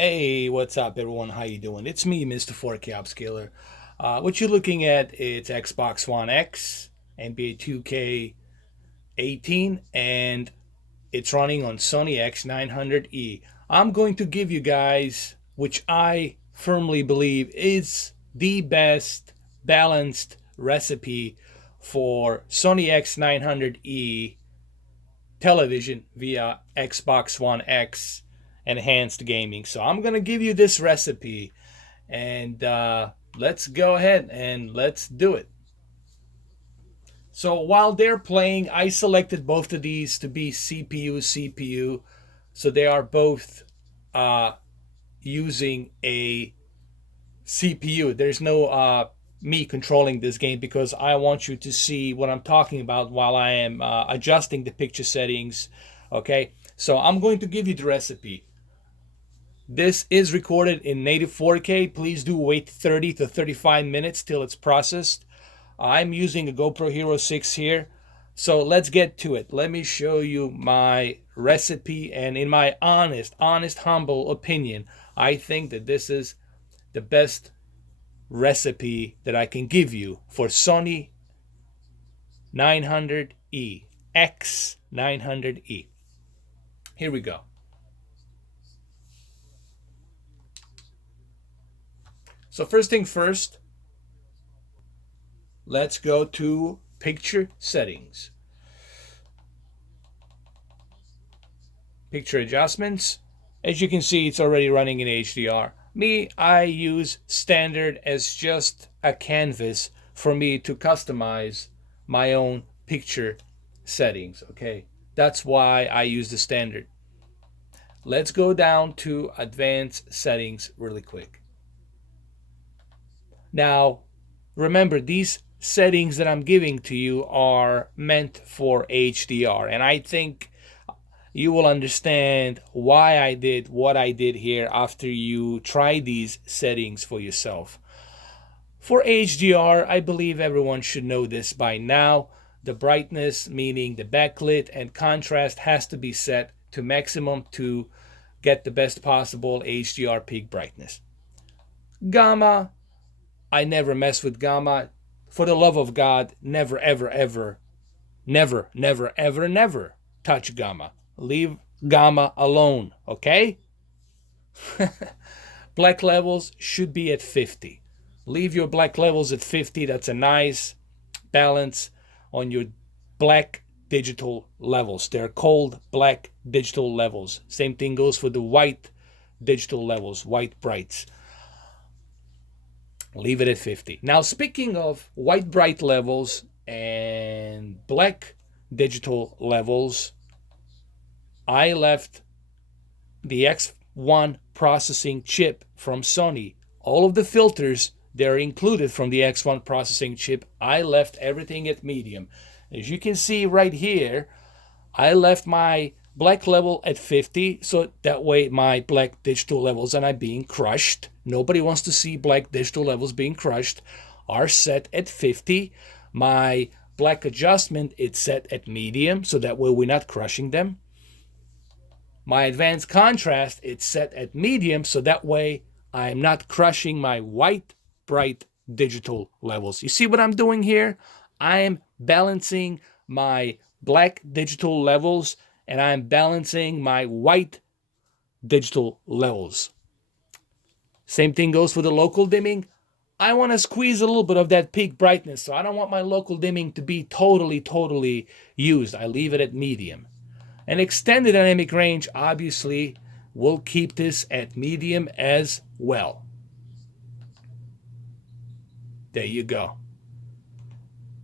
Hey, what's up, everyone? How you doing? It's me, Mr. 4K Upscaler. What you're looking at is Xbox One X, NBA 2K18, and it's running on Sony X900e. I'm going to give you guys, which I firmly believe is the best balanced recipe for Sony X900e television via Xbox One X enhanced gaming. So I'm gonna give you this recipe, and let's go ahead and let's do it. So while they're playing, I selected both of these to be CPU. So they are both uh, using a CPU. There's no me controlling this game because I want you to see what I'm talking about while I am adjusting the picture settings. Okay, so I'm going to give you the recipe. This is recorded in native 4K. Please do wait 30 to 35 minutes till it's processed. I'm using a GoPro Hero 6 here. So let's get to it. Let me show you my recipe, and in my honest, humble opinion, I think that this is the best recipe that I can give you for Sony 900E, X900E. Here we go. So first thing first, let's go to picture settings. Picture adjustments. As you can see, it's already running in HDR. Me, I use standard as just a canvas for me to customize my own picture settings, okay? That's why I use the standard. Let's go down to advanced settings really quick. Now, remember, these settings that I'm giving to you are meant for HDR, and I think you will understand why I did what I did here after you try these settings for yourself. For HDR, I believe everyone should know this by now. The brightness, meaning the backlit and contrast, has to be set to maximum to get the best possible HDR peak brightness. Gamma, I never mess with gamma. For the love of God, never, ever, ever, never touch gamma. Leave gamma alone, okay? Black levels should be at 50. Leave your black levels at 50. That's a nice balance on your black digital levels. They're called black digital levels. Same thing goes for the white digital levels, white brights. Leave it at 50. Now, speaking of white bright levels and black digital levels, I left the X1 processing chip from Sony. All of the filters, they're included from the X1 processing chip. I left everything at medium. As you can see right here, I left my black level at 50, so that way my black digital levels are not being crushed. Nobody wants to see black digital levels being crushed. Are set at 50. My black adjustment, it's set at medium, so that way we're not crushing them. My advanced contrast, it's set at medium, so that way I'm not crushing my white bright digital levels. You see what I'm doing here? I am balancing my black digital levels and I'm balancing my white digital levels. Same thing goes for the local dimming. I want to squeeze a little bit of that peak brightness, so I don't want my local dimming to be totally used. I leave it at medium. An extended dynamic range, obviously, will keep this at medium as well. There you go.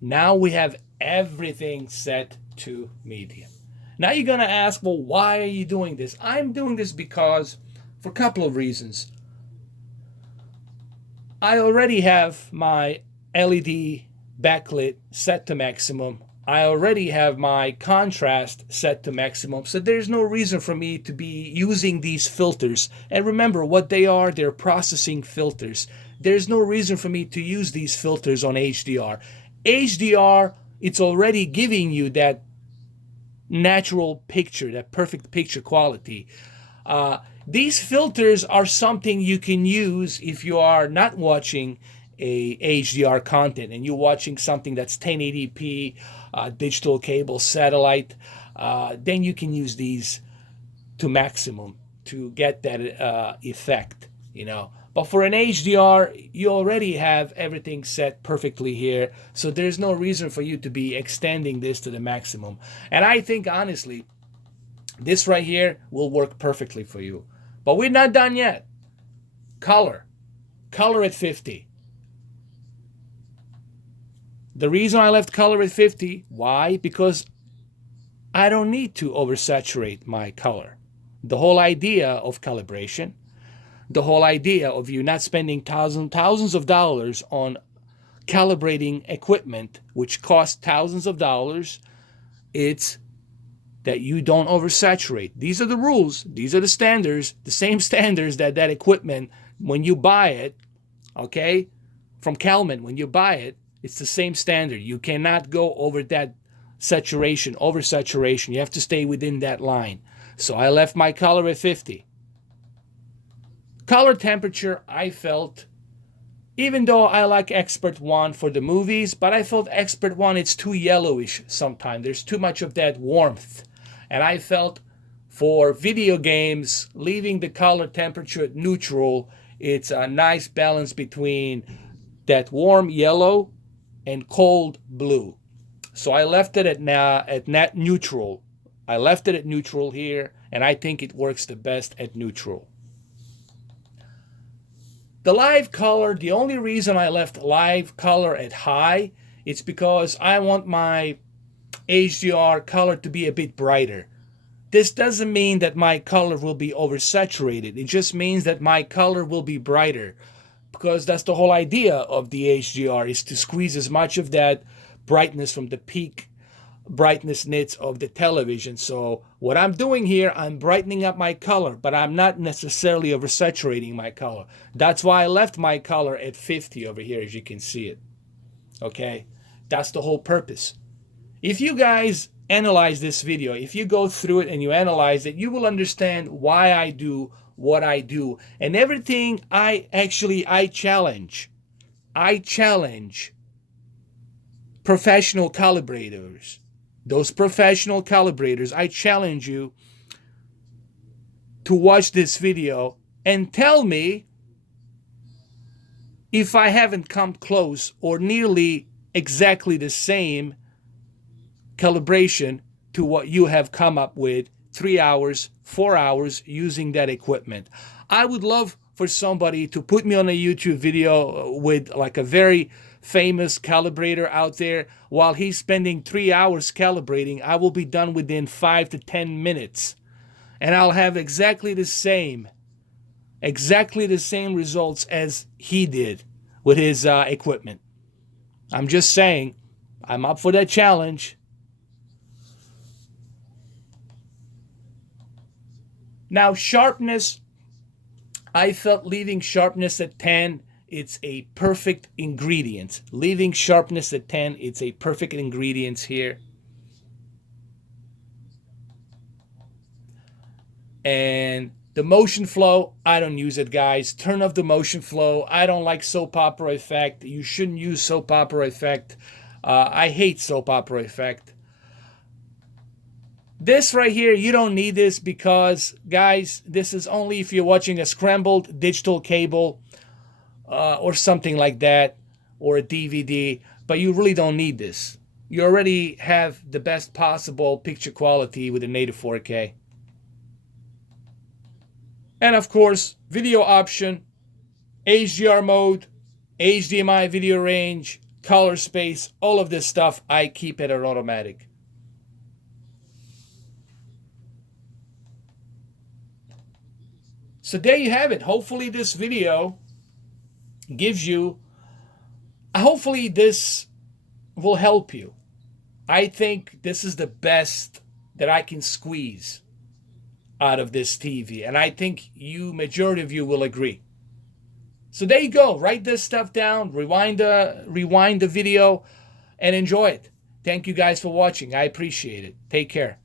Now we have everything set to medium. Now you're going to ask, well, why are you doing this? I'm doing this because, for a couple of reasons. I already have my LED backlit set to maximum. I already have my contrast set to maximum, so there's no reason for me to be using these filters. And remember what they are, they're processing filters. There's no reason for me to use these filters on HDR. HDR, it's already giving you that natural picture, that perfect picture quality. These filters are something you can use if you are not watching a HDR content and you're watching something that's 1080p, digital cable, satellite. Then you can use these to maximum to get that effect, But for an HDR, you already have everything set perfectly here, so there's no reason for you to be extending this to the maximum. And I think, honestly, this right here will work perfectly for you. But we're not done yet. Color at 50. The reason I left color at 50, why? Because I don't need to oversaturate my color. The whole idea of calibration, the whole idea of you not spending thousands of dollars on calibrating equipment, which costs thousands of dollars, it's that you don't oversaturate. These are the rules. These are the standards, the same standards that equipment, when you buy it, okay, from Calman, when you buy it, it's the same standard. You cannot go over that oversaturation. You have to stay within that line. So I left my color at 50. Color temperature, I felt, even though I like Expert One for the movies, but I felt Expert One, it's too yellowish sometimes. There's too much of that warmth. And I felt for video games, leaving the color temperature at neutral, it's a nice balance between that warm yellow and cold blue. So I left it at neutral. I left it at neutral here, and I think it works the best at neutral. The live color, the only reason I left live color at high, it's because I want my HDR color to be a bit brighter. This doesn't mean that my color will be oversaturated. It just means that my color will be brighter, because that's the whole idea of the HDR, is to squeeze as much of that brightness from the peak brightness nits of the television. So what I'm doing here, I'm brightening up my color, but I'm not necessarily oversaturating my color. That's why I left my color at 50 over here, as you can see it. Okay, that's the whole purpose. If you guys analyze this video, if you go through it and you analyze it, you will understand why I do what I do. And everything I challenge. I challenge professional calibrators. Those professional calibrators, I challenge you to watch this video and tell me if I haven't come close or nearly exactly the same calibration to what you have come up with 3 hours, 4 hours using that equipment. I would love for somebody to put me on a YouTube video with like a very famous calibrator out there. While he's spending 3 hours calibrating, I will be done within 5 to 10 minutes. And I'll have exactly the same results as he did with his equipment. I'm just saying, I'm up for that challenge. Now, sharpness, I felt leaving sharpness at 10, it's a perfect ingredient. Leaving sharpness at 10, it's a perfect ingredient here. And the motion flow, I don't use it, guys. Turn off the motion flow. I don't like soap opera effect. You shouldn't use soap opera effect. I hate soap opera effect. This right here, you don't need this because, guys, this is only if you're watching a scrambled digital cable or something like that, or a DVD, but you really don't need this. You already have the best possible picture quality with a native 4K. And of course, video option, HDR mode, HDMI video range, color space, all of this stuff, I keep it at automatic. So there you have it. Hopefully this video gives you, hopefully this will help you. I think this is the best that I can squeeze out of this TV. And I think majority of you will agree. So there you go. Write this stuff down, rewind the video, and enjoy it. Thank you guys for watching. I appreciate it. Take care.